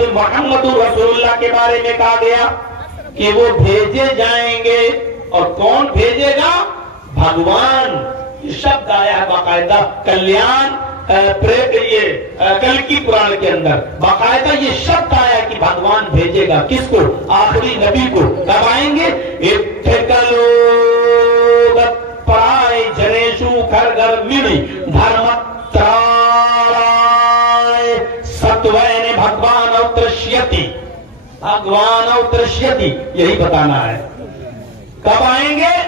जनाब मुहम्मदुर रसूलुल्लाह के बारे में कहा गया कि वो भेजे जाएंगे। और कौन भेजेगा? भगवान। शब्द आया है बाकायदा कल्याण ये कल की पुराण के अंदर बाकायदा ये शब्द आया कि भगवान भेजेगा किसको? आखिरी नबी को। कब आएंगे? प्राय जनेशु घर घर मिली धर्म सत्वैन भगवान अवतृष्यति, भगवान अवतृष्यति, यही बताना है। कब आएंगे?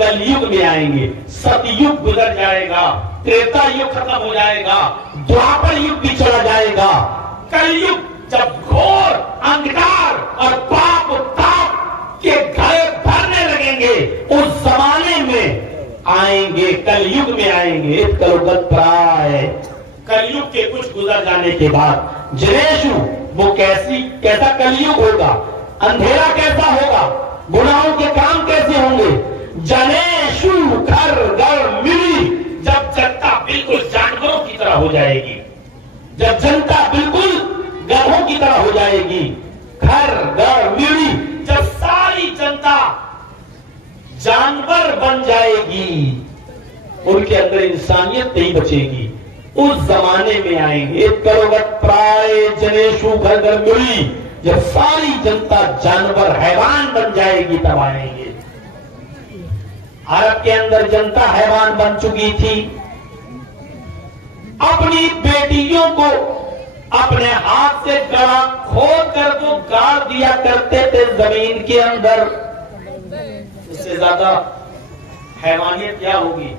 कलयुग में आएंगे। सतयुग गुजर जाएगा, त्रेता युग खत्म हो जाएगा, द्वापर युग भी चला जाएगा। कलयुग जब घोर अंधकार और पाप ताप के घड़े भरने लगेंगे उस जमाने में आएंगे, कलयुग में आएंगे। कलयुग प्राय, कलयुग के कुछ गुजर जाने के बाद जनेशु वो कैसा कलयुग होगा? अंधेरा कैसा होगा? गुनाहों के काम कैसे होंगे? जनेशु घर घर मिली, जब जनता बिल्कुल जानवरों की तरह हो जाएगी, जब जनता बिल्कुल गधों की तरह हो जाएगी। घर घर मिली, जब सारी जनता जानवर बन जाएगी, उनके अंदर इंसानियत नहीं बचेगी, उस जमाने में आएंगे। करोगत प्राय जनेशु घर घर मिली, जब सारी जनता जानवर हैवान बन जाएगी तब आएंगे। अरब के अंदर जनता हैवान बन चुकी थी। अपनी बेटियों को अपने हाथ से गड़ा खोद कर वो गाड़ दिया करते थे जमीन के अंदर। इससे ज्यादा हैवानियत क्या होगी?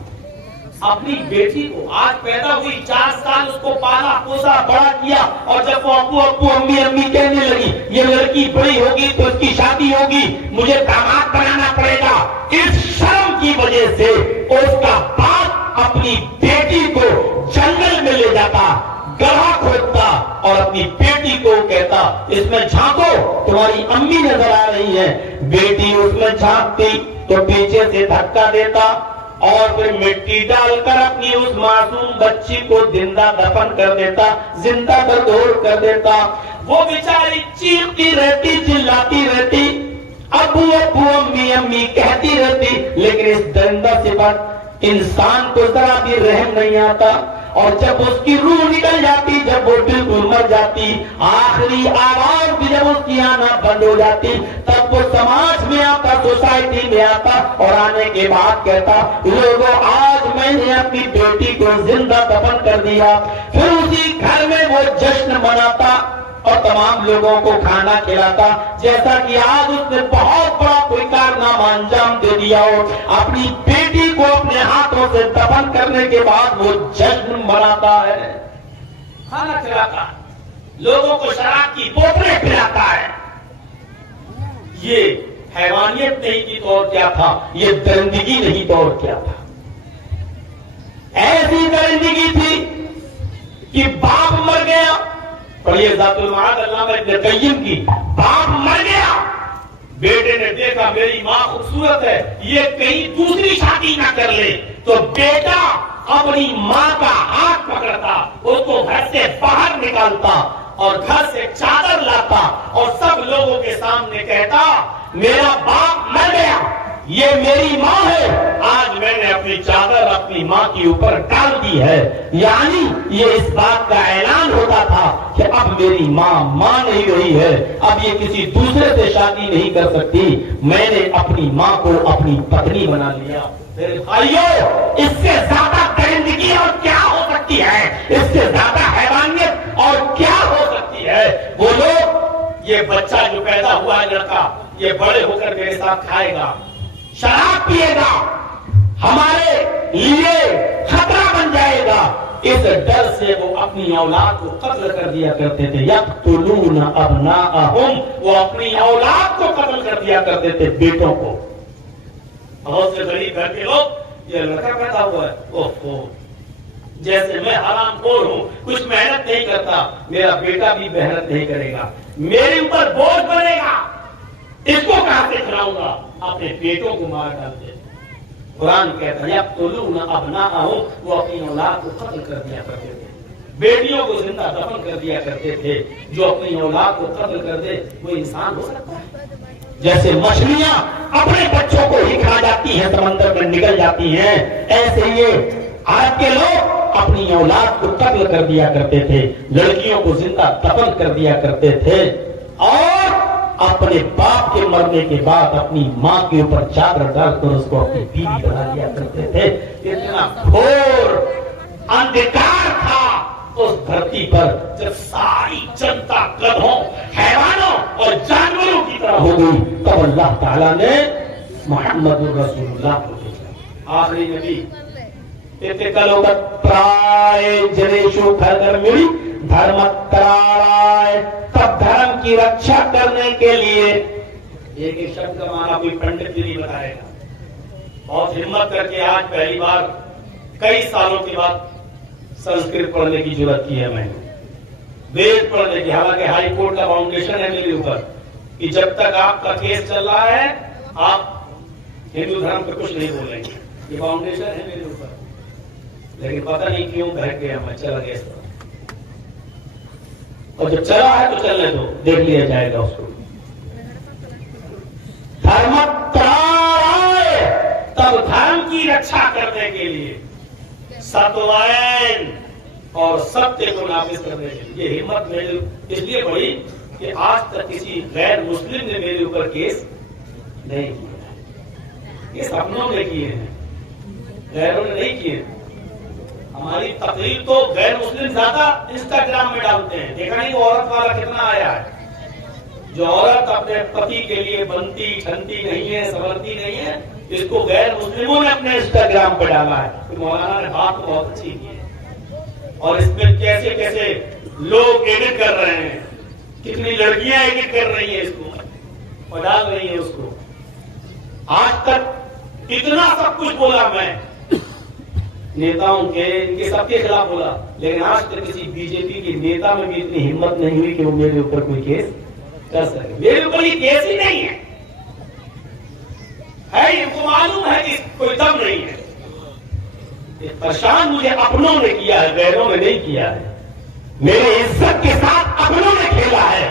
अपनी बेटी को आज पैदा हुई, 4 साल उसको पाला पोसा बड़ा किया, और जब वो अप्पू अप्पू अम्मी अम्मी कहने लगी, ये लड़की बड़ी होगी तो इसकी शादी होगी, मुझे दामाद बनाना पड़ेगा, इस शर्म की वजह से उसका बाप अपनी बेटी को जंगल में ले जाता, गड्ढा खोदता और अपनी बेटी को कहता इसमें झांको, तुम्हारी अम्मी नजर आ रही है। बेटी उसमें झांकती तो पीछे से धक्का देता और फिर मिट्टी डालकर अपनी उस मासूम बच्ची को जिंदा दफन कर देता, जिंदा बरदोर कर देता। वो बेचारी चीखती रहती, चिल्लाती रहती, अब्बू अब्बू अम्मी अम्मी कहती रहती, लेकिन इस दरिंदा सिफत इंसान को जरा भी रहम नहीं आता। और जब उसकी रूह निकल जाती, जब वो बिल्कुल मर जाती, आखिरी आवाज भी जब उसकी आना बंद हो जाती, तब वो समाज में आता, सोसाइटी में आता और आने के बाद कहता, लोगों आज मैंने अपनी बेटी को जिंदा दफन कर दिया। फिर उसी घर में वो जश्न मनाता और तमाम लोगों को खाना खिलाता, जैसा कि आज उसने बहुत बड़ा कोई कारनामा अंजाम दे दिया हो। अपनी बेटी को अपने हाथों से दफन करने के बाद वो जश्न मनाता है, खाना खिलाता, लोगों को शराब की बोतलें पिलाता है। ये हैवानियत नहीं थी तो और क्या था? ये दरिंदगी नहीं तो और क्या था? ऐसी दरिंदगी थी कि बाप मर गया, पढ़िए ज़ातुल मआद अल्लामा इब्न क़य्यिम की, बाप मर गया, बेटे ने देखा मेरी मां खूबसूरत है, ये कहीं दूसरी शादी ना कर ले, तो बेटा अपनी मां का हाथ पकड़ता, उसको घर से बाहर निकालता और घर से चादर लाता और सब लोगों के सामने कहता, मेरा बाप मर गया, ये मेरी मां है, आज मैंने अपनी चादर अपनी मां के ऊपर डाल दी है। यानी ये इस बात का ऐलान होता था कि अब मेरी मां नहीं रही है, अब ये किसी दूसरे से शादी नहीं कर सकती, मैंने अपनी मां को अपनी पत्नी बना लिया। मेरे भाइयों, इससे ज्यादा दरिंदगी और क्या हो सकती है? इससे ज्यादा हैवानियत और क्या हो सकती है? वो लोग, ये बच्चा जो पैदा हुआ है लड़का, ये बड़े होकर मेरे साथ खाएगा, शराब पिएगा, हमारे लिए खतरा बन जाएगा, इस डर से वो अपनी औलाद को कत्ल कर दिया करते थे। यक़्तुलून अब्नाअहुम, वो अपनी औलाद को कत्ल कर दिया करते थे, बेटों को। बहुत से गरीब घर के लोग, ये लड़का पैदा हुआ है, ओहो, जैसे मैं हरामखोर हूं, कुछ मेहनत नहीं करता, मेरा बेटा भी मेहनत नहीं करेगा, मेरे ऊपर बोझ बनेगा, इसको कहां से खिलाऊंगा? अपने बेटों को मार डालते। कुरान कहता है यक़्तुलून अब्नाअहुम, वो अपनी औलाद को कत्ल कर दिया करते थे। बेटियों को जिंदा दफन कर दिया करते थे। जो अपनी औलाद को कत्ल कर दे वो इंसान हो सकता है? जैसे मछलियां अपने बच्चों को ही खा जाती हैं, समंदर में निकल जाती हैं, ऐसे ये आज के लोग अपनी औलाद को कत्ल कर दिया करते थे, लड़कियों को जिंदा दफन कर दिया करते थे और अपने बाप के मरने के बाद अपनी माँ के ऊपर चादर डालकर उसको अपनी बीवी बना लिया करते थे। इतना घोर अंधकार था उस धरती पर, जब सारी जनता गधों, हैवानों और जानवरों की तरह हो गई, तब अल्लाह ताला ने मोहम्मद रसूलुल्लाह को भेजा, आखिरी नबी। प्राय जनेशु घर मिली धर्मत्राय, तब धर्म की रक्षा करने के लिए एक शब्द का माना कोई पंडित भी नहीं बताएगा। बहुत हिम्मत करके आज पहली बार कई सालों के बाद संस्कृत पढ़ने की जरूरत की है मैंने, वेद पढ़ने की। हालांकि हाई कोर्ट का फाउंडेशन है मेरे ऊपर कि जब तक आपका केस चल रहा है आप हिंदू धर्म पे कुछ नहीं बोलेंगे, ये फाउंडेशन है मेरे ऊपर। लेकिन पता नहीं क्यों बहक गया मैं, चला गया इस तरह। और जब चला है तो चलने दो, देख लिया जाएगा उसको। धर्मत्राय, तब धर्म की रक्षा करने के लिए, सत्वयन और सत्य को नाफिज करने के लिए। ये हिम्मत मेरे इसलिए बढ़ी कि आज तक किसी गैर मुस्लिम ने मेरे ऊपर केस नहीं किया। ये अपनों ने किए हैं, गैरों ने नहीं किए। हमारी तकरीर तो गैर मुस्लिम ज्यादा इंस्टाग्राम में डालते हैं, देखा नहीं वो औरत वाला कितना आया है। जो औरत अपने पति के लिए बनती ठनती नहीं है, संवरती नहीं है, इसको गैर मुस्लिमों ने अपने इंस्टाग्राम पे डाला है। तो मौलाना ने बात तो बहुत अच्छी की है। और इसमें कैसे कैसे लोग एडिट कर रहे हैं, कितनी लड़कियां एडिट कर रही हैं इसको और डाल रही हैं उसको। आज तक इतना सब कुछ बोला मैं, नेताओं के, इनके सबके खिलाफ बोला, लेकिन आज तक किसी बीजेपी के नेता में भी इतनी हिम्मत नहीं हुई कि वो मेरे ऊपर कोई केस कर सके। मेरे ऊपर ये केस ही नहीं है, इनको मालूम है कि कोई दम नहीं है। परेशान मुझे अपनों ने किया है, गैरों ने नहीं किया है। मेरे इज्जत के साथ अपनों ने खेला है,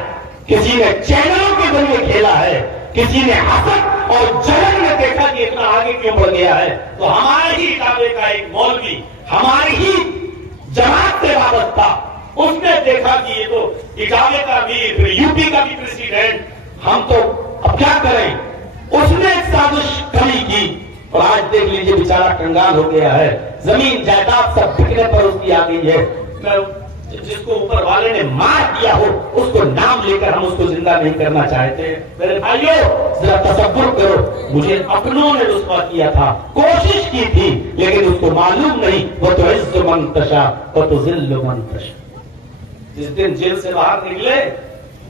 किसी ने चैनलों के जरिए खेला है, किसी ने हसद और जलन में देखा कि इतना आगे क्यों बढ़ गया है। तो हमारे ही इटावे का एक मौलवी हमारी ही जमात से वाबस्ता, उसने देखा कि ये तो इटावे का भी, यूपी का भी प्रेसिडेंट, हम तो अब क्या करें। उसने एक साजिश खड़ी की और आज देख लीजिए बेचारा कंगाल हो गया है, जमीन जायदाद सब बिकने पर उसकी आ गई है। जिसको ऊपर वाले ने मार दिया हो उसको नाम लेकर हम उसको जिंदा नहीं करना चाहते। मेरे भाइयों जरा तसव्वुर करो, मुझे अपनों ने रुस्वा किया था, कोशिश की थी, लेकिन उसको मालूम नहीं वो तो इज्ज़ मंतशा वो तो जिल्ल मंतशा। जिस दिन जेल से बाहर निकले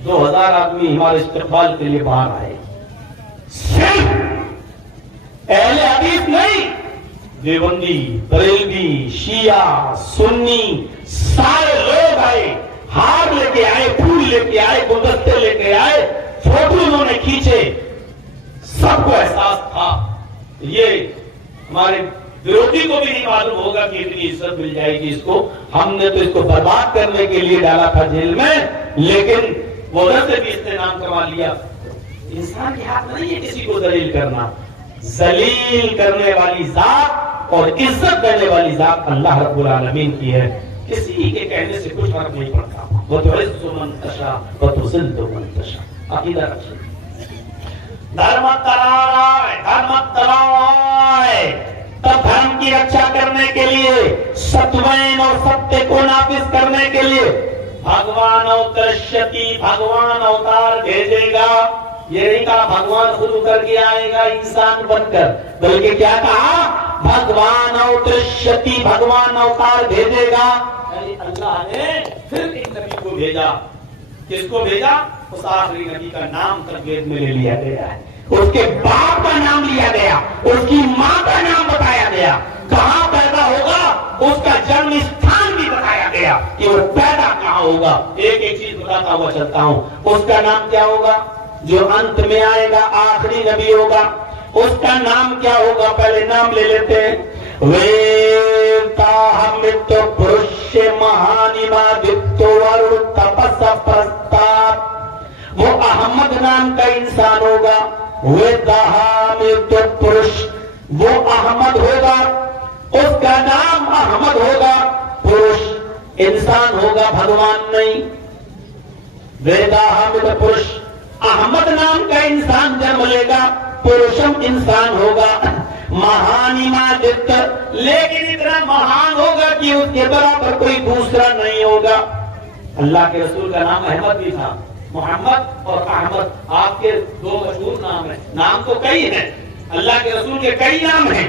2000 आदमी हमारे इस्तकबाल के लिए बाहर आए। सिर्फ अहले हदीस नहीं, देवबंदी, बरेलवी, शिया, सुन्नी, सारे लोग आए, हार लेके आए, फूल लेके आए, गुलदस्ते लेके आए, फोटो उन्होंने खींचे। सबको एहसास था ये हमारे विरोधी को भी नहीं मालूम होगा कि इतनी इज्जत मिल जाएगी इसको। हमने तो इसको बर्बाद करने के लिए डाला था जेल में, लेकिन वो उधर से भी इसने नाम कमा लिया। इंसान के हाथ नहीं है किसी को जलील करना। जलील करने वाली जात और इज्जत देने वाली जात अल्लाह रब्बुल आलमीन की है। किसी के कहने से कुछ फर्क नहीं पड़ता। वो तो इज्जु मन तशा व तो जिल्लु मन तशा। अकीदा रखिए। धर्म तराय, तब धर्म की रक्षा करने के लिए, सत्वयन और सत्य को नाफिज करने के लिए भगवान अवतरष्यति, भगवान अवतार भेजेगा। ये नहीं कहा भगवान खुद उतर के आएगा इंसान बनकर, बल्कि क्या कहा भगवान अवतरष्यति, भगवान अवतार भेजेगा। अल्लाह ने फिर एक नबी को भेजा। किसको भेजा? उस आखिरी नबी का नाम तक वेद में ले लिया गया है, उसके बाप का नाम लिया गया, उसकी माँ का नाम बताया गया, कहाँ पैदा होगा उसका जन्म स्थान भी बताया गया कि वो पैदा कहाँ होगा। एक एक चीज बताता हुआ चलता हूँ। उसका नाम क्या होगा? जो अंत में आएगा, आखिरी नबी होगा, उसका नाम क्या होगा? पहले नाम ले लेते हैं। वेदाहमित पुरुष महानिमादित्य वरुण तपस प्रस्ताव, वो अहमद नाम का इंसान होगा। वेदाहमित पुरुष, वो अहमद होगा, उसका नाम अहमद होगा, पुरुष इंसान होगा, भगवान नहीं। वेदाहमित पुरुष, अहमद नाम का इंसान जन्म लेगा, पुरुषम इंसान होगा। महानिमादित्य, लेकिन इतना महान होगा कि उसके बराबर कोई दूसरा नहीं होगा। अल्लाह के रसूल का नाम अहमद भी था। मोहम्मद और अहमद आपके दो मशहूर नाम हैं। नाम तो कई हैं, अल्लाह के रसूल के कई नाम हैं।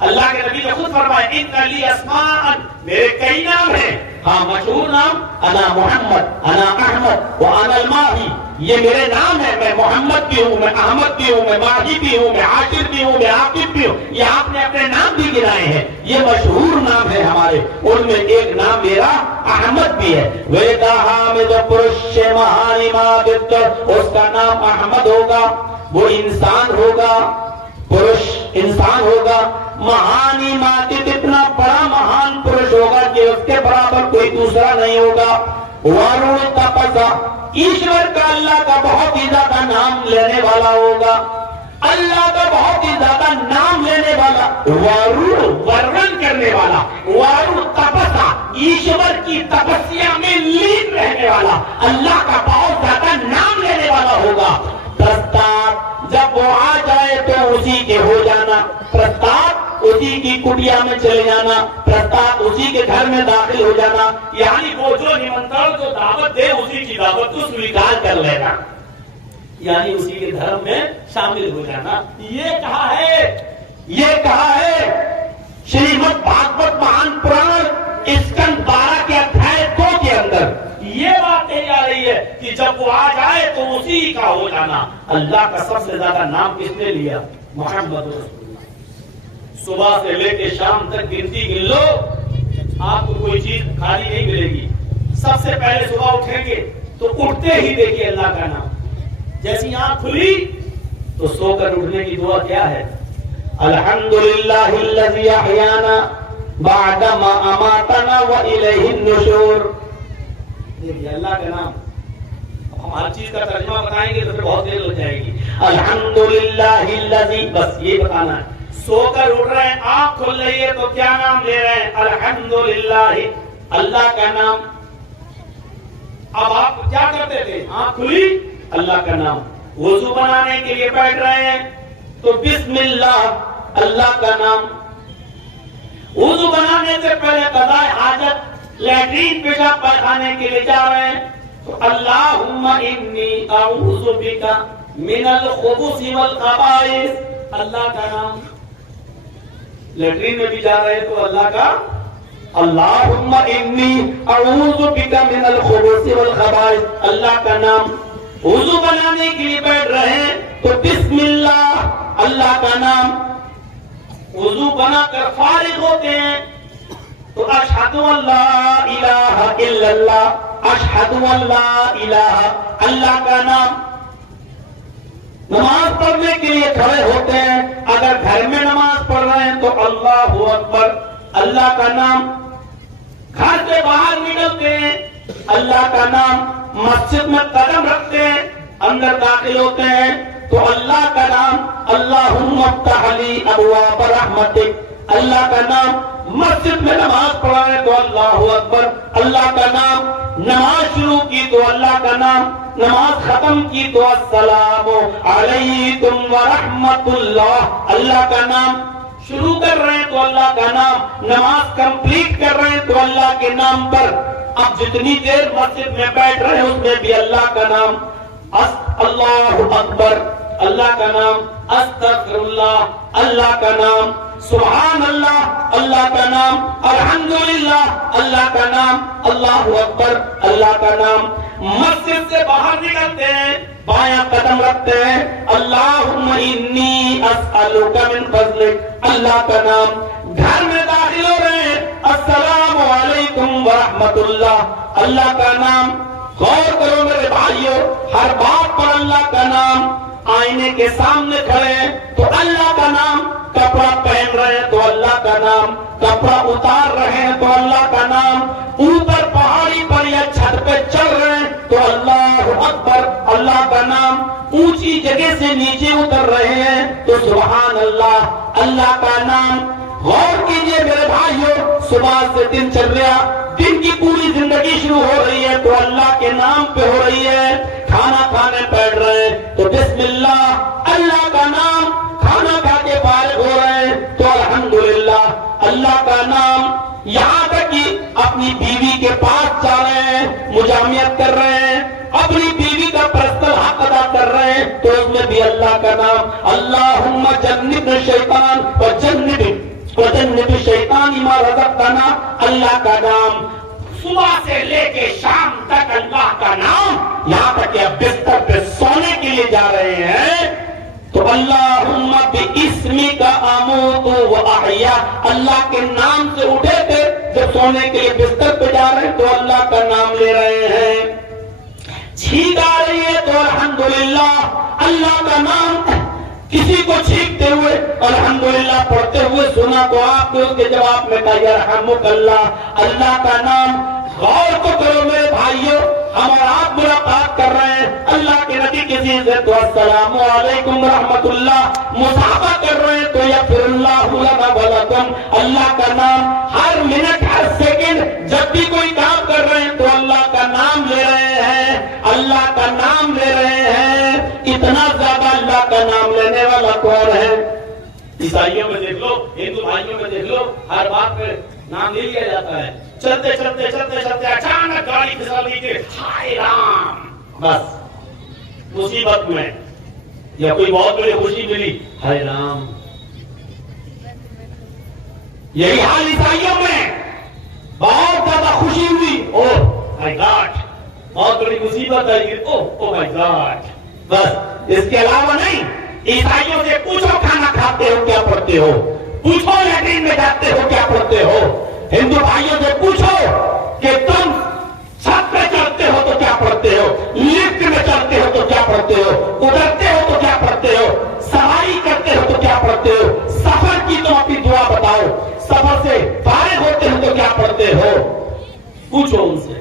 अल्लाह के नबी ने खुद फरमाया इन्ना ली अस्माअन, मेरे कई नाम हैं। हाँ, मशहूर नाम अना मोहम्मद, अना अहमद व अना अल-माही, ये मेरे नाम है। मैं मोहम्मद भी हूँ, मैं अहमद भी हूँ, मैं माही भी हूँ, मैं आशिर भी हूँ, मैं आकिब भी हूँ। ये आपने अपने नाम भी गिनाए हैं, ये मशहूर नाम है हमारे। उनमें एक नाम मेरा अहमद भी है। वेदाहमिद पुरुष महानिमादित्य, उसका नाम अहमद होगा, वो इंसान होगा, पुरुष इंसान होगा। महानिमादित, इतना बड़ा महान पुरुष होगा कि उसके बराबर कोई दूसरा नहीं होगा। वरुण तपसा, ईश्वर का, अल्लाह का बहुत ही ज्यादा नाम लेने वाला होगा। अल्लाह का बहुत ही ज्यादा नाम लेने वाला। वरुण, वर्णन करने वाला। वरुण तपसा, ईश्वर की तपस्या में लीन रहने वाला, अल्लाह का बहुत ज्यादा नाम लेने वाला होगा। प्रस्ताव, जब वो आ जाए तो उसी के हो जाना। प्रस्ताव, उसी की कुटिया में चले जाना। प्रस्ताव, उसी के घर में दाखिल हो जाना। यानी वो जो निमंत्रण, जो दावत दे, उसी की दावत को स्वीकार कर लेना, यानी उसी के धर्म में शामिल हो जाना। ये कहा है श्रीमद् भागवत महान पुराण स्कंद 12 के अध्याय 2 के अंदर ये बात कही जा रही है कि जब वो आ जाए तो उसी का हो जाना। अल्लाह का सबसे ज्यादा नाम किसने लिया? मोहम्मद रसूलुल्लाह। सुबह से लेके शाम तक गिनती गिन लो, आपको कोई चीज खाली नहीं मिलेगी। सबसे पहले सुबह उठेंगे तो उठते ही देखिए अल्लाह का नाम। जैसी आंख खुली तो सोकर उठने की दुआ क्या है? अल्हम्दुलिल्लाहिल्लज़ी अहयाना बअदा मा अमातना व इलैहिन नुशूर। देखिए अल्लाह का नाम, हम हर चीज का तर्जुमा बताएंगे तो फिर बहुत देर लग जाएगी। अल्हम्दुलिल्लाहिल्लज़ी, बस ये बताना है। सोकर उठ रहे हैं, आंख खुल रही है तो क्या नाम ले रहे हैं? अल्हम्दुलिल्लाह, अल्लाह का नाम। अब आप क्या करते थे? आंख खुली, अल्लाह का नाम। वुजू बनाने के लिए बैठ रहे हैं तो बिस्मिल्लाह, अल्लाह का नाम। वुजू बनाने से पहले क़ज़ाए हाजत, लैट्रीन पेशाब पायखाने के लिए जा रहे हैं तो अल्लाहुम्मा इन्नी अऊज़ु बिका मिनल खुबुसी वल खबाइस, अल्लाह का नाम। लैट्रीन में भी जा रहे हैं तो अल्लाह का, अल्लाहुम्मा इन्नी अऊज़ु बिका मिनल खुबुसी वल खबाइस, अल्लाह का नाम। वुजू बनाने के लिए बैठ रहे हैं तो बिस्मिल्लाह, अल्लाह का नाम। वुजू बनाकर फारिग होते हैं तो अशहदु अल्ला इलाहा इल्लल्लाह, अशहदु अल्ला इलाहा, अल्लाह का नाम। नमाज पढ़ने के लिए खड़े होते हैं, अगर घर में नमाज पढ़ रहे हैं तो अल्लाहु अकबर, अल्लाह का नाम। घर से बाहर निकलते हैं, अल्लाह का नाम। मस्जिद में कदम रखते हैं, अंदर दाखिल होते हैं तो अल्लाह का नाम। अल्लाहुम्मा अफ्तह ली अबवाब रहमतिक, अल्लाह का नाम। मस्जिद में नमाज पढ़ा है तो अल्लाहु अकबर, अल्लाह का नाम। नमाज शुरू की तो अल्लाह का नाम, नमाज खत्म की तो अस्सलामु अलैकुम व रहमतुल्लाह, अल्लाह का नाम। शुरू कर रहे हैं तो अल्लाह का नाम, नमाज कंप्लीट कर रहे हैं तो अल्लाह के नाम पर। अब जितनी देर मस्जिद में बैठ रहे हैं उसमें भी अल्लाह का नाम। अल्लाहु अकबर, अल्लाह का नाम। अस्तगफिरुल्लाह, अल्लाह का नाम। सुभान अल्लाह, अल्लाह का नाम। अल्हम्दुलिल्लाह, अल्लाह का नाम। अल्लाहु अकबर, अल्लाह का नाम। मस्जिद से बाहर निकलते हैं, बायां कदम रखते हैं, अल्लाहुम्मा इन्नी अस्अलुका मिन फज़लिक, अल्लाह का नाम। घर में दाखिल हो रहे हैं, अस्सलामु अलैकुम व रहमतुल्लाह, अल्लाह का नाम। गौर करो मेरे भाइयों, हर बात पर अल्लाह का नाम। आईने के सामने खड़े हैं तो अल्लाह का नाम, कपड़ा पहन रहे हैं तो अल्लाह का नाम, कपड़ा उतार रहे हैं तो अल्लाह का नाम, ऊपर पहाड़ी पर या छत पे चढ़ रहे हैं तो अल्लाह अकबर, अल्लाह का नाम, ऊंची जगह से नीचे उतर रहे हैं तो सुभान अल्लाह, अल्लाह का नाम। गौर कीजिए मेरे भाइयों, सुबह से दिनचर्या, दिन की पूरी जिंदगी शुरू हो रही है तो अल्लाह के नाम पे हो रही है। खाना खाने बैठ रहे हैं तो बिस्मिल्लाह, अल्लाह का नाम, खाना खा के फारिग हो रहे हैं तो अल्हम्दुलिल्लाह, अल्लाह का नाम। यहाँ तक कि अपनी बीवी के पास जा रहे हैं, मुजामियत कर रहे हैं, अपनी बीवी का पर्सनल हक अदा कर रहे हैं तो उसमें भी अल्लाह का नाम, अल्लाहुम्मा जन्निबना शैतान व जन्निब शैतान मा रज़क़तना, अल्लाह का नाम। सुबह से लेके शाम तक अल्लाह का नाम, यहाँ तक कि अब बिस्तर पे सोने के लिए जा रहे हैं तो अल्लाहुम्मा बिइस्मिका अमूतु व अहया, अल्लाह के नाम से उठे थे जब सोने के लिए बिस्तर पे जा रहे हैं तो अल्लाह का नाम ले रहे हैं। छींक आ रही है तो अल्हम्दुलिल्लाह, अल्लाह का नाम। किसी को छींकते हुए अल्हम्दुलिल्लाह पढ़ते हुए सुना तो आपने उसके जवाब में कहा यरहमुकल्लाह, अल्लाह का नाम। गौर तो करो मेरे भाइयों, हम और आप मुलाकात कर रहे हैं अल्लाह के नबी किसी से तो अस्सलामु अलैकुम रहमतुल्लाह मुसाफा कर रहे हैं तो यगफिरुल्लाहु लना व लकुम, अल्लाह का नाम। हर मिनट हर सेकंड जब भी कोई काम कर रहे हैं तो अल्लाह का नाम ले रहे हैं, अल्लाह का नाम ले रहे हैं। इतना ज्यादा अल्लाह का नाम लेने वाला कौन है? ईसाइयों में देख लो, हिंदू भाइयों में देख लो, हर बात पे नाम ले लिया जाता है। चलते चलते चलते चलते अचानक गाड़ी फिसल गई थी, हाय राम, बस मुसीबत में या कोई बहुत बड़ी खुशी मिली, हाय राम। यही हाल ईसाइयों में, बहुत ज्यादा खुशी हुई, ओह माय गॉड, बहुत बड़ी मुसीबत आई, ओह माय गॉड। बस इसके अलावा नहीं। ईसाइयों से पूछो खाना खाते हो क्या पढ़ते हो, पूछो लैट्रिन में जाते हो क्या पढ़ते हो। हिंदू भाइयों से पूछो कि तुम छत पे चढ़ते हो तो क्या पढ़ते हो, लिफ्ट में चढ़ते हो तो क्या पढ़ते हो, उतरते हो तो क्या पढ़ते हो, सवारी करते हो तो क्या पढ़ते हो, सफर की तुम अपनी दुआ बताओ, सफर से फारिग होते हो तो क्या पढ़ते हो। पूछो उनसे,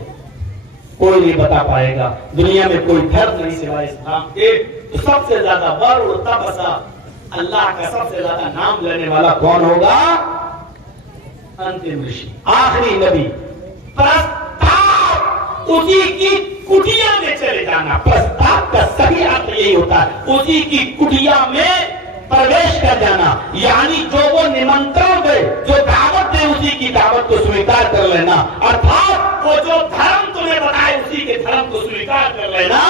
कोई नहीं बता पाएगा। दुनिया में कोई धर्म नहीं सिवाय इस्लाम के। तो सबसे ज्यादा बर और तपसा अल्लाह का सबसे ज्यादा नाम लेने वाला कौन होगा? अंतिम ऋषि, आखिरी नबी। प्रस्ताव, उसी की कुटिया में चले जाना। प्रस्ताव का सही अर्थ यही होता है, उसी की कुटिया में प्रवेश कर जाना, यानी जो वो निमंत्रण दे, जो दावत दे, उसी की दावत को स्वीकार कर लेना। अर्थात वो जो धर्म तुम्हें बताए उसी के धर्म को स्वीकार कर लेना,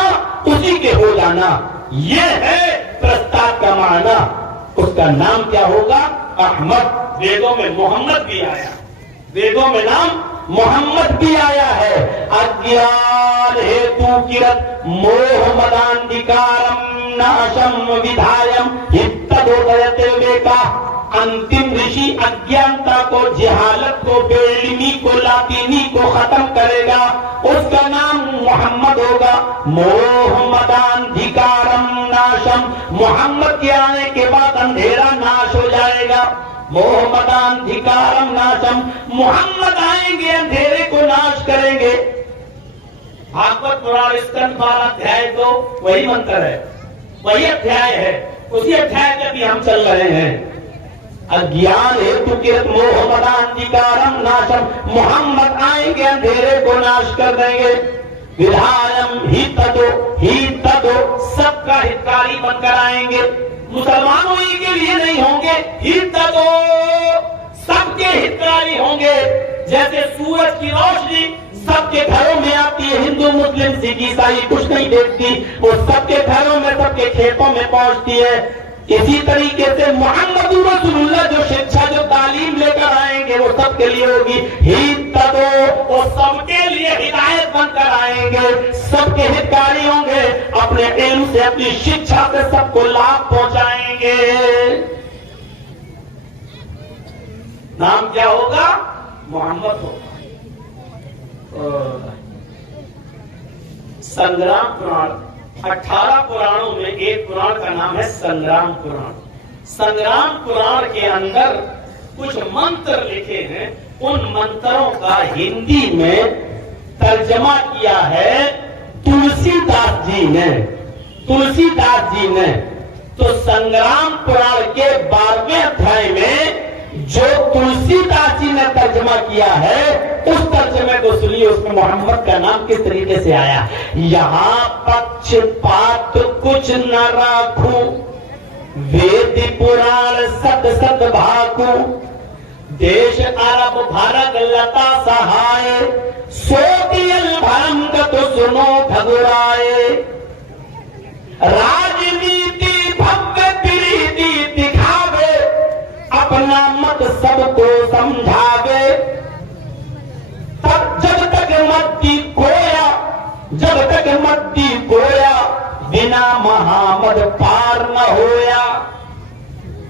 उसी के हो जाना। ये है प्रस्ताव का माना। उसका नाम क्या होगा? अहमद। वेदों में मोहम्मद भी आया, वेदों में नाम मोहम्मद भी आया है। अज्ञान हेतु किरत मोह मदांधिकारम नाशम विधायम हितदोदयते वेका। अंतिम ऋषि अज्ञानता को, जहालत को, बेइल्मी को, लातीनी को खत्म करेगा। उसका नाम मोहम्मद होगा। मोह मदांधिकारम नाशम, मोहम्मद के आने के बाद अंधेरा नाश हो जाएगा। मोह मदांधिकारम नाशम, मोहम्मद आएंगे अंधेरे को नाश करेंगे। भागवत पुराण स्कंद 12 अध्याय 2 वही मंत्र है, वही अध्याय है, उसी अध्याय में भी हम चल रहे हैं। अज्ञान हेतु किरत मोह मदांधिकारम नाशम, मोहम्मद आएंगे अंधेरे को नाश कर देंगे। विधायम हितदो, सबका हितकारी बनकर आएंगे। मुसलमानों ही के लिए नहीं होंगे, हितदो, सबके हितकारी होंगे। जैसे सूरज की रोशनी सबके घरों में आती है, हिंदू मुस्लिम सिख ईसाई कुछ नहीं देखती, वो सबके घरों में, सबके खेतों में पहुंचती है। इसी तरीके से मोहम्मद रसूलुल्लाह जो शिक्षा, जो तालीम लेकर आएंगे वो सबके लिए होगी। हितदो, वो सबके लिए हिदायत बनकर आएंगे, सबके हितकारी होंगे। अपने इल्म से, अपनी शिक्षा से सबको लाभ पहुंचाएंगे। नाम क्या होगा? मोहम्मद होगा। संग्राम पुराण 18 पुराणों में एक पुराण का नाम है संग्राम पुराण। संग्राम पुराण के अंदर कुछ मंत्र लिखे हैं, उन मंत्रों का हिंदी में तर्जमा किया है तुलसीदास जी ने। तुलसीदास जी ने तो संग्राम पुराण के 12वें अध्याय में जो तुलसीदास जी ने तर्जमा किया है, उस तर्जमे को सुनिए। उसमें मोहम्मद का नाम किस तरीके से आया। यहाँ पक्षपात कुछ न राखू, वेद पुराण सत सत भाकू, देश अरब भारत लता सहाय, सोतियल भरम तो सुनो भगुराए, राजनीति भव्य प्रीति दिखावे, अपना मत सबको समझावे, तब जब तक मत्ती कोया, जब तक मत्ती कोया, बिना महामद पार न होया।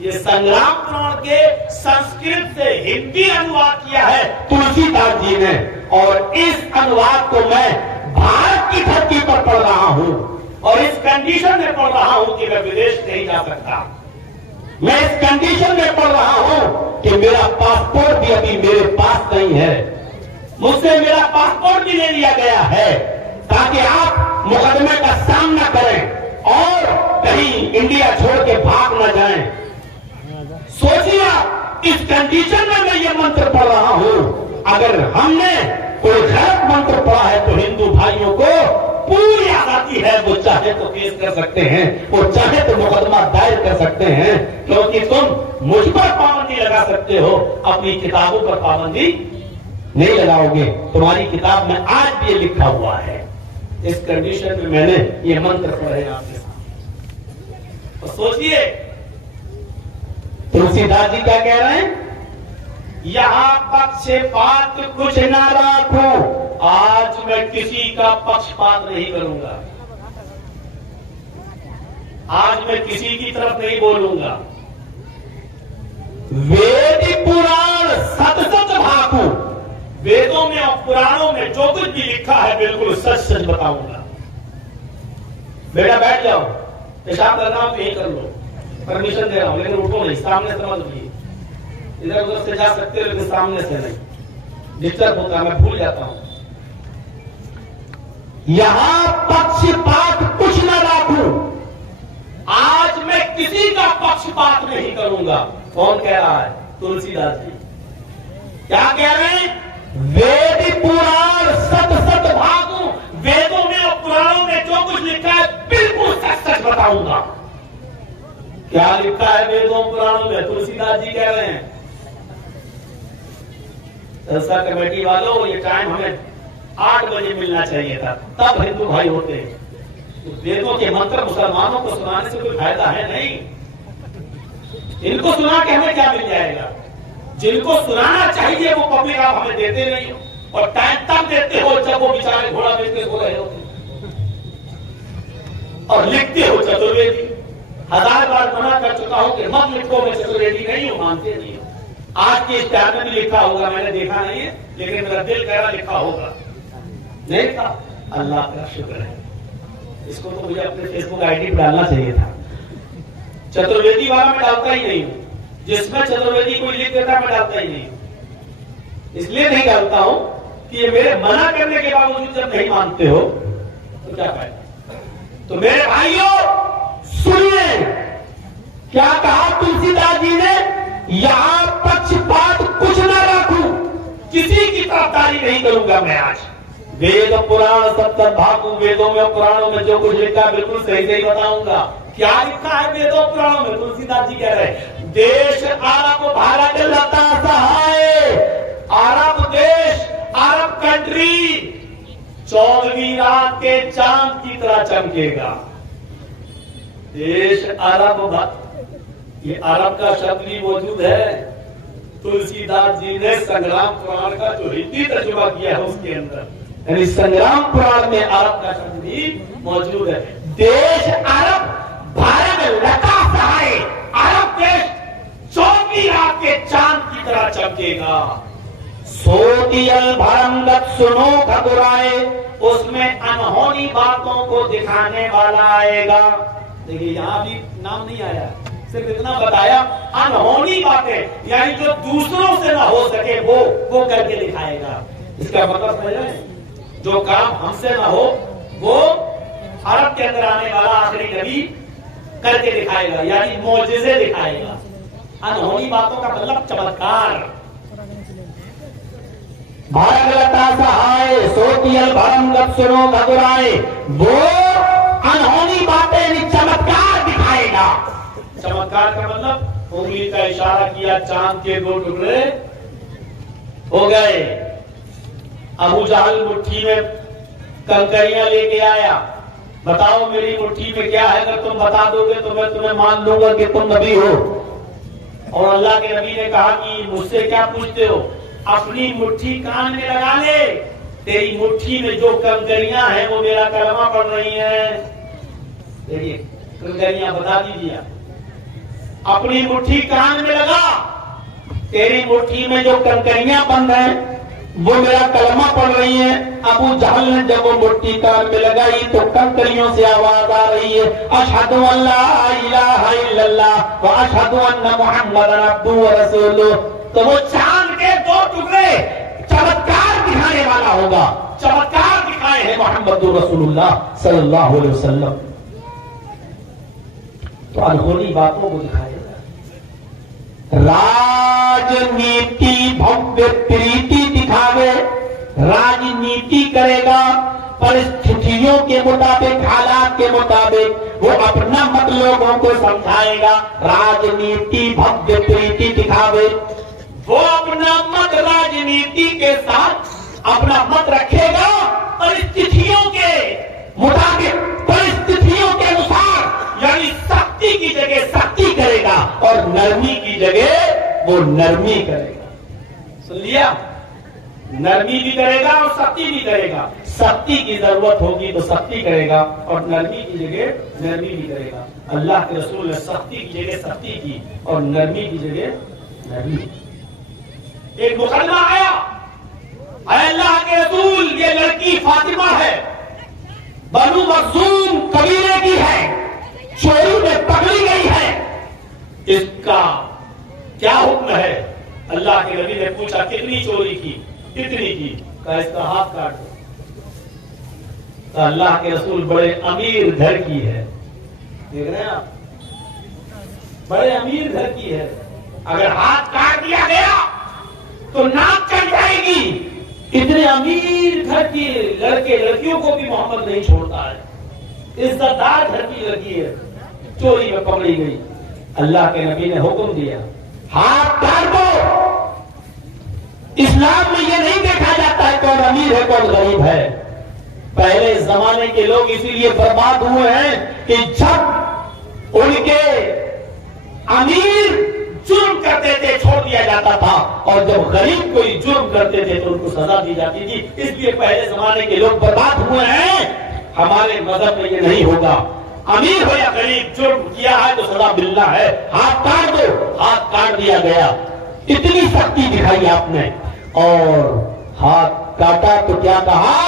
ये संग्राम पुराण के संस्कृत से हिंदी अनुवाद किया है तुलसीदास जी ने, और इस अनुवाद को मैं भारत की धरती पर पढ़ रहा हूं, और इस कंडीशन में पढ़ रहा हूं कि मैं विदेश नहीं जा सकता। मैं इस कंडीशन में पढ़ रहा हूं कि मेरा पासपोर्ट भी अभी मेरे पास नहीं है। मुझसे मेरा पासपोर्ट भी ले लिया गया है ताकि आप मुकदमे का सामना करें और कहीं इंडिया छोड़ के भाग न जाएं। सोचिए, इस कंडीशन में मैं ये मंत्र पढ़ रहा हूं। अगर हमने कोई गलत मंत्र पढ़ा है तो हिंदू भाइयों को पूरी आजादी है, वो चाहे तो केस कर सकते हैं, वो चाहे तो मुकदमा दायर कर सकते हैं, क्योंकि तुम मुझ पर पाबंदी लगा सकते हो, अपनी किताबों पर पाबंदी नहीं लगाओगे। तुम्हारी किताब में आज भी ये लिखा हुआ है। इस कंडीशन में मैंने ये मंत्र पढ़े आपके साथ। तो सोचिए तुलसीदास जी क्या कह रहे हैं, यहां पक्षपात कुछ ना राखो, आज मैं किसी का पक्षपात नहीं करूंगा, आज मैं किसी की तरफ नहीं बोलूंगा। वेद पुराण सत सत भाकू, वेदों में और पुराणों में जो कुछ भी लिखा है बिल्कुल सच सच बताऊंगा। बेटा बैठ जाओ, पेशाब करना हो तो यही कर लो, परमिशन दे रहा हूं, लेकिन उठो नहीं, सामने से मत उठिए। इधर उधर से जा सकते हो लेकिन सामने से नहीं, डिस्टर्ब होता है, मैं भूल जाता हूं। यहां पक्षपात कुछ न राखूं, आज मैं किसी का पक्षपात नहीं करूंगा। कौन कह रहा है? तुलसीदास जी। क्या कह रहे हैं? वेद पुराण सत सत भागू, वेदों में और पुराणों में जो कुछ लिखा है बिल्कुल सच सच बताऊंगा। क्या लिखा है वेदों पुराणों में? तुलसीदास जी कह रहे हैं। संस्था कमेटी वालों, ये टाइम हमें 8 बजे मिलना चाहिए था, तब हिंदू भाई होते हैं। वेदों के मंत्र मुसलमानों को सुनाने से कोई फायदा है नहीं। इनको सुना के हमें क्या मिल जाएगा? जिनको सुनाना चाहिए वो पब्लिक आप हमें देते नहीं हो, और टाइम तब देते हो जब वो बेचारे घोड़ा बेच के सो रहे होते, और लिखते हो चतुर्वेदी। 1000 बार मना कर चुका हूं कि मत लिखो, मैं चतुर्वेदी नहीं हूं, मानते नहीं हो। आज के स्टार में भी लिखा होगा, मैंने देखा नहीं है, लेकिन मेरा दिल कह रहा लिखा होगा। नहीं था, अल्लाह का शुक्र है। इसको तो मुझे अपने फेसबुक आईडी पर डालना चाहिए था। चतुर्वेदी वाला मैं डालता ही नहीं हूं, जिसमें चतुर्वेदी कोई लिख देता मैं डालता ही नहीं। इसलिए नहीं डालता हूं कि ये मेरे मना करने के बावजूद जब नहीं मानते हो तो क्या फायदा। तो मेरे भाइयों सुनिए, क्या कहा तुलसीदास जी ने? यहां पक्षपात कुछ न रखूं, किसी की तरफदारी नहीं करूंगा मैं आज। वेद पुराण सत्तर भागू, वेदों में पुराणों में जो कुछ लिखा है बिल्कुल सही सही बताऊंगा। क्या लिखा है वेदों पुराणों में? तुलसीदास जी कह रहे हैं, देश अरब भारत लता सहाय, अरब देश, अरब कंट्री 14वीं रात के चांद की तरह चमकेगा। देश अरब, ये अरब का शब्द भी मौजूद है। तुलसीदास जी ने संग्राम पुराण का जो हिंदी तर्जुमा किया है उसके अंदर, यानी संग्राम पुराण में अरब का शब्द भी मौजूद है। देश अरब भारत लता सहाय, अरब देश 14वीं रात के चांद की तरह चमकेगा। सोतियल भरंगत सुनो खबराए, उसमें अनहोनी बातों को दिखाने वाला आएगा। देखिए यहां भी नाम नहीं आया, सिर्फ इतना बताया अनहोनी बातें, यानी जो दूसरों से ना हो सके वो करके दिखाएगा। इसका मतलब है जो काम हमसे ना हो वो अरब के अंदर आने वाला आखिरी नबी करके दिखाएगा, यानी मौजिज़े दिखाएगा। अनहोनी बातों का मतलब चमत्कार। भागलता सहाय सोतियल भरंगत सुनो घबराए, वो अनहोनी बातें चमत्कार दिखाएगा। चमत्कार का मतलब उंगली का इशारा किया, चांद के 2 टुकड़े हो गए। अबू जहल मुट्ठी में कंकरियां लेके आया, बताओ मेरी मुट्ठी में क्या है, अगर तुम बता दोगे तो मैं तुम्हें मान लूंगा कि तुम नबी हो। और अल्लाह के नबी ने कहा कि मुझसे क्या पूछते हो, अपनी मुट्ठी कान में लगा ले, तेरी मुट्ठी में जो कंकरियां हैं वो मेरा कलमा पढ़ रही हैं। देखिए कंकरियां बता दीजिए, अपनी मुट्ठी कान में लगा, तेरी मुट्ठी में जो कंकरियां बंद हैं वो मेरा कलमा पढ़ रही हैं। अबू जहल ने जब वो मुट्ठी कान में लगाई तो कंकरियों से आवाज आ रही है, अशहदु अल्ला इलाहा इल्लल्लाह व अशहदु अन्ना मुहम्मदन अब्दुहु व रसूलुहु। तो वो चांद के 2 टुकड़े चमत्कार दिखाने वाला होगा। चमत्कार दिखाए हैं मुहम्मदुर रसूलुल्लाह सल्लल्लाहु अलैहि वसल्लम। तो अनहोनी बातों को दिखाएगा। राजनीति भव्य प्रीति दिखावे, राजनीति करेगा, परिस्थितियों के मुताबिक, हालात के मुताबिक वो अपना मत लोगों को समझाएगा। राजनीति भव्य प्रीति दिखावे, वो अपना मत राजनीति के साथ अपना मत रखेगा, परिस्थितियों के मुताबिक, परिस्थितियों के अनुसार, यानी सख्ती की जगह सख्ती करेगा और नरमी की जगह वो नरमी करेगा। सुन लिया, नरमी भी करेगा और सख्ती भी करेगा। सख्ती की जरूरत होगी तो सख्ती करेगा और नरमी की जगह नरमी भी करेगा। अल्लाह के रसूल ने सख्ती की जगह सख्ती की और नरमी की जगह नरमी। एक मुकदमा आया, अल्लाह के रसूल ये लड़की फातिमा है, बनु मखजूम कबीले की है, चोरी में पकड़ी गई है, इसका क्या हुक्म है? अल्लाह के नबी ने पूछा कितनी चोरी की? कितनी की? कहा इसका हाथ काट दो। तो अल्लाह के रसूल बड़े अमीर घर की है, देख रहे हैं आप, बड़े अमीर घर की है, अगर हाथ काट दिया गया तो नाक चढ़ जाएगी। इतने अमीर घर की लड़के लड़कियों को भी मोहम्मद नहीं छोड़ता है, इज्जतदार घर की लड़की है, चोरी में पकड़ी गई। अल्लाह के नबी ने हुक्म दिया हाथ काट दो। इस्लाम में यह नहीं देखा जाता है कौन अमीर है कौन गरीब है। पहले जमाने के लोग इसीलिए बर्बाद हुए हैं कि जब उनके अमीर जुर्म करते थे छोड़ दिया जाता था, और जब गरीब कोई जुर्म करते थे तो उनको सजा दी जाती थी। इसलिए पहले जमाने के लोग बर्बाद हुए हैं। हमारे मजहब में ये नहीं होगा, अमीर हो या गरीब, जुर्म किया है तो सजा मिलना है, हाथ काट दो। हाथ काट दिया गया, इतनी सख्ती दिखाई आपने, और हाथ काटा तो क्या कहा,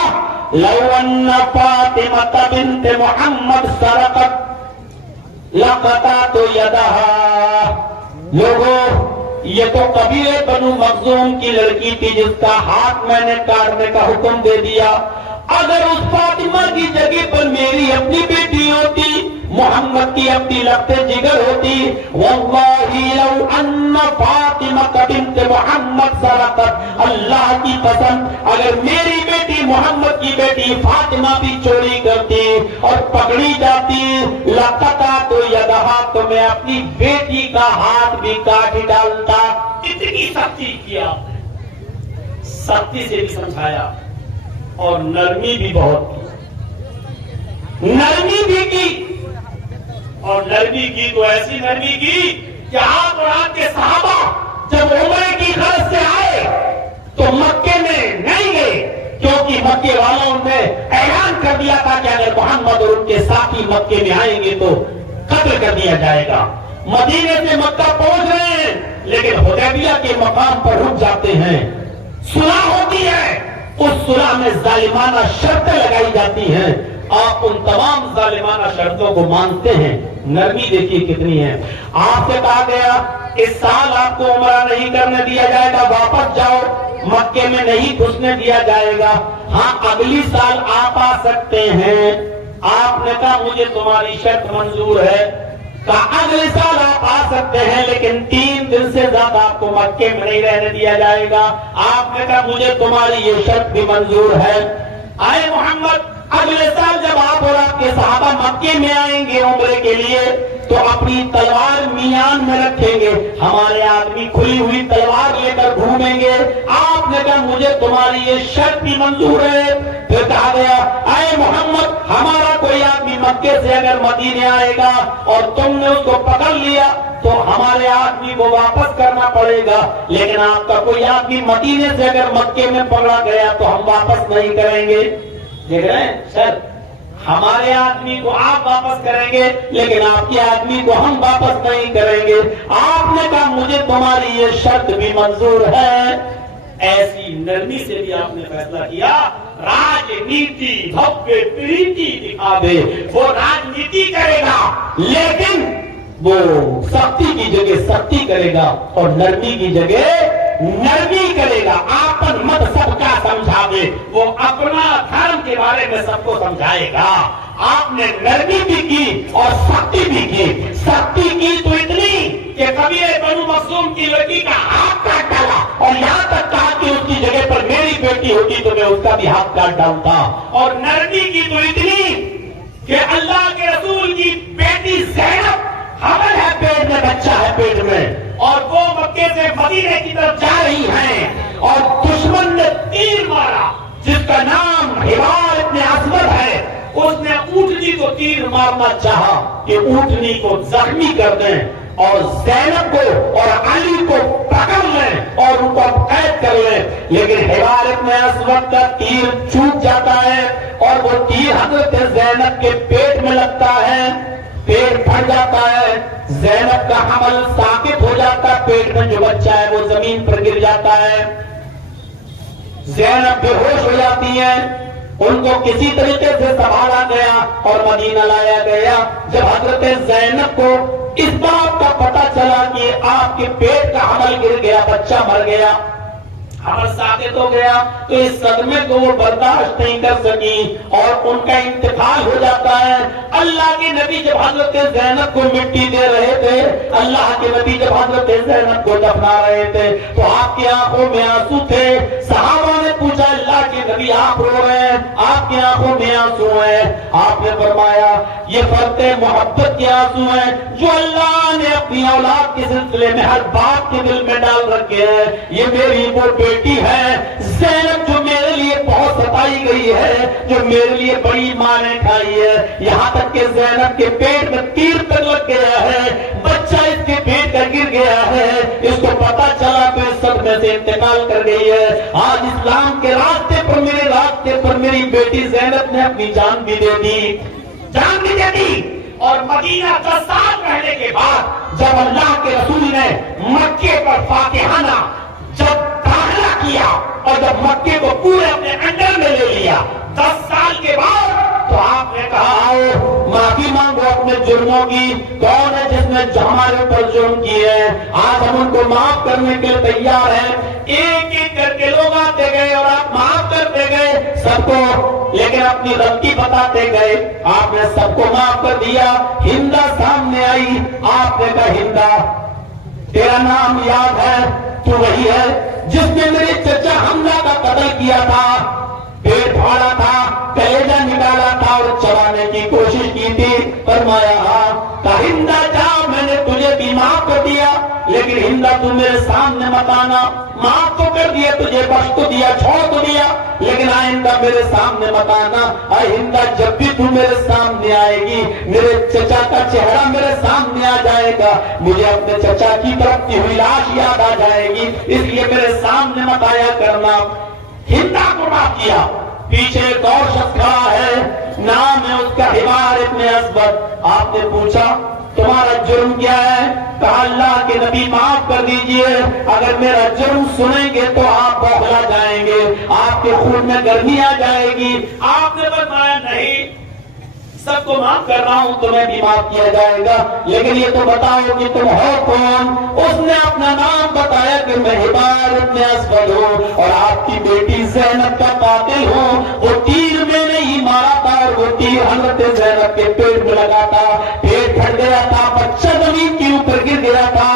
लौअन्ना फातिमा बिन्त मुहम्मद सरकत लक़ता तो यदहा। लोगों, ये तो कबीले बनु मखजूम की लड़की थी जिसका हाथ मैंने काटने का हुक्म दे दिया। अगर उस फातिमा की जगह पर मेरी अपनी बेटी होती, मोहम्मद की अपनी लफ्ते जिगर होती, वल्लाहि लौ अन्ना फातिमा बिन्त मुहम्मद सरकत, अल्लाह की कसम अगर मेरी बेटी मोहम्मद की बेटी फातिमा भी चोरी करती और पकड़ी जाती, लक़ता तो यदहा, तो मैं अपनी बेटी का हाथ भी काट डालता। इतनी सख्ती किया, सख्ती से भी समझाया और नरमी भी बहुत की, नरमी भी की। और नरमी की तो ऐसी नरमी की कि आप और आपके सहाबा जब उम्रे की गरज से आए तो मक्के में नहीं गए, क्योंकि मक्के वालों ने ऐलान कर दिया था कि अगर मोहम्मद और उनके साथी मक्के में आएंगे तो कत्ल कर दिया जाएगा। मदीने से मक्का पहुंच रहे हैं, लेकिन हुदैबिया के मकाम पर रुक जाते हैं। सुलह होती है, उस सुलह में जालिमाना शर्तें लगाई जाती हैं। आप उन तमाम जालिमाना शर्तों को मानते हैं। नरमी देखिए कितनी है। आपसे कहा गया इस साल आपको उम्रा नहीं करने दिया जाएगा, वापस जाओ, मक्के में नहीं घुसने दिया जाएगा। हाँ, अगली साल आप आ सकते हैं। आपने कहा मुझे तुम्हारी शर्त मंजूर है। कहा अगले साल आप आ सकते हैं, लेकिन 3 दिन से ज्यादा आपको मक्के में नहीं रहने दिया जाएगा। आपने कहा मुझे तुम्हारी ये शर्त भी मंजूर है। आए मोहम्मद, अगले साल जब आप और आपके सहाबा मक्के में आएंगे उम्रे के लिए, तो अपनी तलवार मियान में रखेंगे, हमारे आदमी खुली हुई तलवार लेकर घूमेंगे। आपने कहा मुझे तुम्हारी ये शर्त भी मंजूर है। फिर कहा गया आए मोहम्मद, हमारा कोई आदमी मक्के से अगर मदीने आएगा और तुमने उसको पकड़ लिया तो हमारे आदमी को वापस करना पड़ेगा, लेकिन आपका कोई आदमी मदीने से अगर मक्के में पकड़ा गया तो हम वापस नहीं करेंगे। देख रहे हैं सर, हमारे आदमी को आप वापस करेंगे, लेकिन आपके आदमी को हम वापस नहीं करेंगे। आपने कहा मुझे तुम्हारी ये शर्त भी मंजूर है। ऐसी नरमी से भी आपने फैसला किया। राजनीति भव्य प्रीति दिखावे, वो राजनीति करेगा, लेकिन वो सख्ती की जगह सख्ती करेगा और नरमी की जगह नरमी करेगा। आपन मत सबका समझावे, वो अपना धर्म के बारे में सबको समझाएगा। आपने नरमी भी की और सख्ती भी की। सख्ती की तो इतनी कि कबीर बनु मखसूम की लड़की का हाथ काट डाला और यहाँ तक कहा कि उसकी जगह पर मेरी बेटी होती तो मैं उसका भी हाथ काट डालता। और नरमी की तो इतनी कि अल्लाह के रसूल की बेटी ज़ैनब हमल है, पेट में बच्चा है पेट में, और वो मक्के से मदीने की तरफ जा रही हैं और दुश्मन ने तीर मारा जिसका नाम हिवार इब्न असवद है। उसने ऊँटनी को तीर मारना चाहा कि ऊँटनी को जख्मी कर दें और ज़ैनब को और अली को पकड़ लें और उनको कैद कर लें, लेकिन हिवार इब्न असवद का तीर चूक जाता है और वो तीर हजरत ज़ैनब के पेट में लगता है। पेट फट जाता है, ज़ैनब का हमल साकित हो जाता है, पेट में जो बच्चा है वो जमीन पर गिर जाता है। ज़ैनब बेहोश हो जाती है, उनको किसी तरीके से संभाला गया और मदीना लाया गया। जब हजरत ज़ैनब को इस बात का पता चला कि आपके पेट का हमल गिर गया, बच्चा मर गया, हमल साबित हो गया, तो इस सदमे को वो बर्दाश्त नहीं कर सकी और उनका इंतकाल हो जाता है। अल्लाह के नबी जब हजरत ज़ैनब को मिट्टी दे रहे थे, अल्लाह के नबी जब हजरत ज़ैनब को दफना रहे थे, तो आपकी आंखों में आंसू थे। सहाबा ने पूछा अल्लाह के नबी आप रो रहे हैं, आपकी आंखों में आंसू हैं? आपने फरमाया ये फर्ते मोहब्बत के आंसू हैं जो अल्लाह ने अपनी औलाद के सिलसिले में हर बाप के दिल में डाल रखे हैं। ये मेरी वो बेटी है ज़ैनब जो मेरे लिए बहुत सताई गई है, जो मेरे लिए बड़ी माने खाई है, यहाँ तक कि ज़ैनब के पेट में तीर तक लग गया है, बच्चा इसके पेट का गिर गया है, इसको पता चला तो इस सदमे से इंतकाल कर गई है। आज इस्लाम के रास्ते पर, मेरे रास्ते पर मेरी बेटी ज़ैनब ने अपनी जान भी दे दी, जान भी दे दी। और मदीना 10 साल रहने के बाद जब अल्लाह के रसूल ने मक्के पर फातिहाना जब दाखिला किया और जब मक्के को पूरे अपने अंडर में ले लिया 10 साल के बाद, तो आपने कहा आओ माफी मांगो अपने जुर्मों की। कौन है जिसने हमारे ऊपर जुर्म किए हैं? आज हम उनको माफ करने के लिए तैयार हैं। एक एक करके लोग आते गए और आप माफ करते गए सबको, लेकिन अपनी गलती बताते गए। आपने सबको माफ कर दिया। हिंदा सामने आई, आपने कहा हिंदा तेरा नाम याद है, तू वही है जिसने मेरे चचा हमला का कत्ल किया था, पेट फाड़ा था, कलेजा निकाला था और चबाने की कोशिश की थी। फरमाया हाँ। हिंदा जा, मैंने तुझे भी माफ कर दिया, लेकिन हिंदा तू मेरे सामने मत आना। माफ तो कर दिया, तुझे बख्श तो दिया, छोड़ तो दिया, लेकिन आइंदा मेरे सामने मत आना। हिंदा जब भी तू मेरे सामने आएगी, मेरे चचा का चेहरा मेरे सामने आ जाएगा, मुझे अपने चचा की तरफ की हुई लाश याद आ जाएगी, इसलिए मेरे सामने मत आया करना। हिंदा को माफ किया। पीछे एक और शख्स खड़ा है, नाम है उसका हिमार इब्न असवद। आपने पूछा तुम्हारा जुर्म क्या है? कहा अल्लाह के नबी माफ कर दीजिए, अगर मेरा जुर्म सुनेंगे तो आप बौखला जाएंगे, आपके खून में गर्मी आ जाएगी। आपने बताया नहीं, सबको माफ कर रहा हूं, तुम्हें भी माफ किया जाएगा, लेकिन ये तो बताओ कि तुम हो कौन? उसने अपना नाम बताया कि मैं हिमार इब्न असवद हूं और आपकी बेटी ज़ैनब का कातिल हूं। वो तीर मैंने ही मारा था और वो तीर हज़रत ज़ैनब के पेट में लगा था, पेट फट गया था, बच्चा जमीन के ऊपर गिर गया था।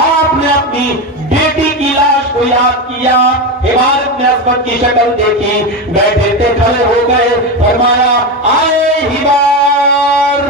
आपने अपनी बेटी की लाश को याद किया, हिमार इब्न असवद की शक्ल देखी, बैठे थे खड़े हो गए, फरमाया आए हिमार,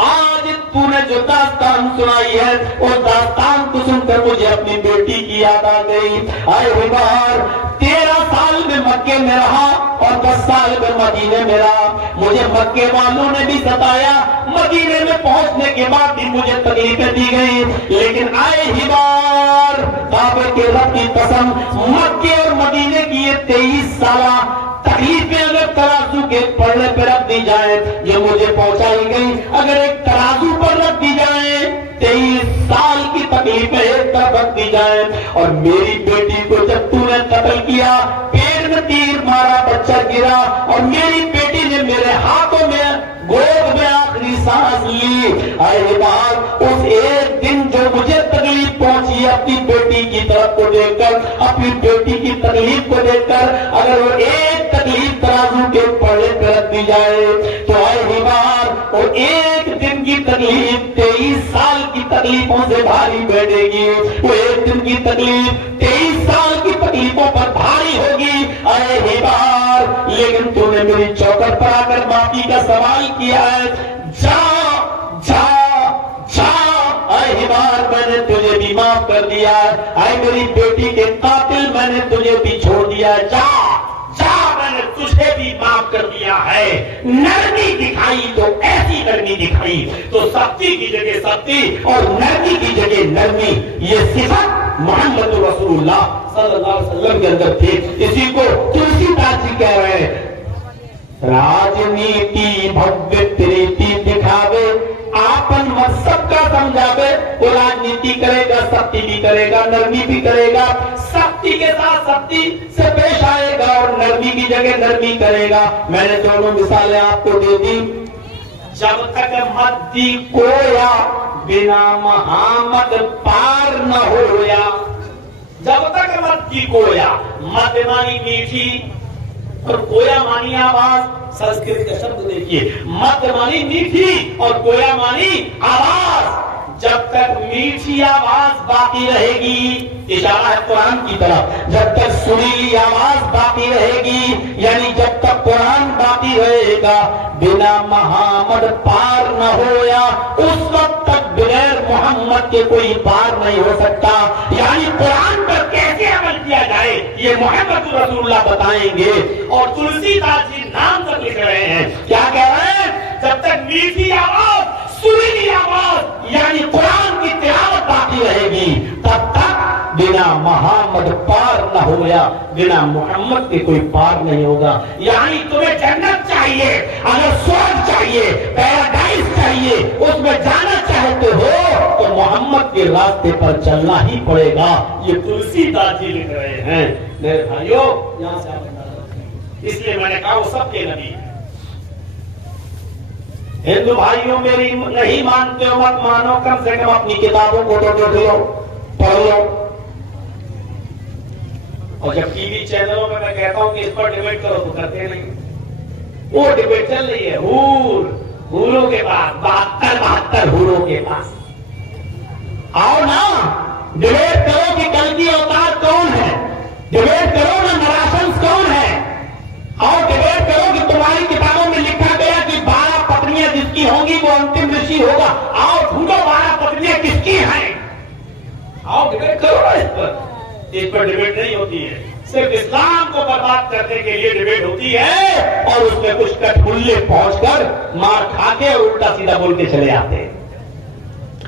आज तूने जो दास्तान सुनाई है उस दास्तान को सुनकर मुझे अपनी बेटी की याद आ गई। आए हिमार, 13 साल में मक्के में रहा और 10 साल में मदीने में रहा, मुझे मक्के वालों ने भी सताया, मदीने में पहुंचने के बाद भी मुझे तकलीफें दी गई, लेकिन आए हिमार, काबे के रब की कसम, मक्के और मदीने की ये 23 साल तकलीफें अगर तराजू के पलड़े पर रख दी जाए जो मुझे पहुंचाई गई, अगर एक तराजू पर रख दी जाए, 23 साल की तकलीफें एक तरफ रख दी जाए, और मेरी बेटी को जब तूने कत्ल किया, पेट में तीर मारा, बच्चा गिरा, और मेरी बेटी ने मेरे हाथों में गोद में आखिरी सांस ली। अरे बार, उस एक दिन जो मुझे तकलीफ पहुंची अपनी बेटी की तरफ को देखकर, अपनी बेटी की तकलीफ को देखकर, अगर वो एक तकलीफ तराजू के पलड़े पर रख दी जाए तो आए बार, और एक दिन की तकलीफ 23 साल की तकलीफों से भारी बैठेगी। वो एक दिन की तकलीफ 23 साल की तकलीफों पर भारी होगी। अरे बार, लेकिन तूने मेरी चौखट पर आकर माफी का सवाल किया है, जा जा जा, अरे बार, मैंने तुझे भी माफ कर दिया है। अरे मेरी बेटी के कातिल, मैंने तुझे भी छोड़ दिया है, जा जा, मैंने तुझे भी माफ कर दिया है। नरमी दिखाई तो ऐसी नरमी दिखाई तो सख्ती की जगह सख्ती और नरमी की जगह नरमी, ये सिफत मोहम्मद रसूलुल्लाह सल्लल्लाहु अलैहि वसल्लम के अंदर थे। इसी को तुलसीदास जी कह रहे हैं, राजनीति भव्य प्रीति दिखावे, आपन मत सबका समझावे। वो राजनीति करेगा, सख्ती भी करेगा, नरमी भी करेगा, सख्ती के साथ सख्ती से पेश आएगा और नरमी की जगह नरमी करेगा। मैंने दोनों मिसालें आपको दे दी। जब तक मद्दी कोया बिना महामद पार न होया, जब तक मद्दी कोया, मद मानी मीठी और कोया मानी आवाज। संस्कृत का शब्द देखिए, मद मानी मीठी और कोया मानी आवाज। जब तक मीठी आवाज बाकी रहेगी, इशारा है कुरान की तरफ, जब तक सुरीली आवाज बाकी रहेगी, यानी जब तक कुरान बाकी रहेगा, बिना मोहम्मद पार न होया, उस वक्त तक बगैर मोहम्मद के कोई पार नहीं हो सकता। यानी कुरान पर कैसे अमल किया जाए ये मोहम्मद रसूलुल्लाह बताएंगे। और तुलसीदास जी नाम तक लिख रहे हैं, क्या कह रहे हैं? जब तक मीठी आवाज, सुरीली आवाज यानी कुरान की तिलावत बाकी रहेगी, तब तक बिना मोहम्मद पार न होया, बिना मोहम्मद के कोई पार नहीं होगा। यानी तुम्हें जन्नत चाहिए, अगर स्वर्ग चाहिए, पैराडाइज चाहिए, उसमें जाना चाहते हो तो मोहम्मद के रास्ते पर चलना ही पड़ेगा। ये तुलसीदास जी लिख रहे हैं। मेरे भाइयों, यहां से इसलिए मैंने कहा वो सबके नबी है। हिंदू भाइयों, मेरी नहीं मानते हो मत मानो, कम से कम अपनी किताबों को तो देख लो, पढ़ लो। और जब टीवी चैनलों में मैं कहता हूं कि इस पर डिबेट करो तो करते नहीं। वो डिबेट चल रही है हूरों के पास, 72 हूरों के पास। आओ ना, डिबेट करो कि कल की अवतार कौन है, डिबेट करो ना नराशंस कौन है। आओ डिबेट करो कि तुम्हारी किताबों में लिखा गया कि 12 पत्नियां जिसकी होंगी वो अंतिम ऋषि होगा। आओ ढूंढो 12 पत्नियां किसकी हैं। आओ डिबेट करो ना इस पर डिबेट नहीं होती है। सिर्फ इस्लाम को बर्बाद करने के लिए डिबेट होती है और उसमें कुछ कठपुल्ले पहुंचकर मार खा के और उल्टा सीधा बोल के चले आते हैं।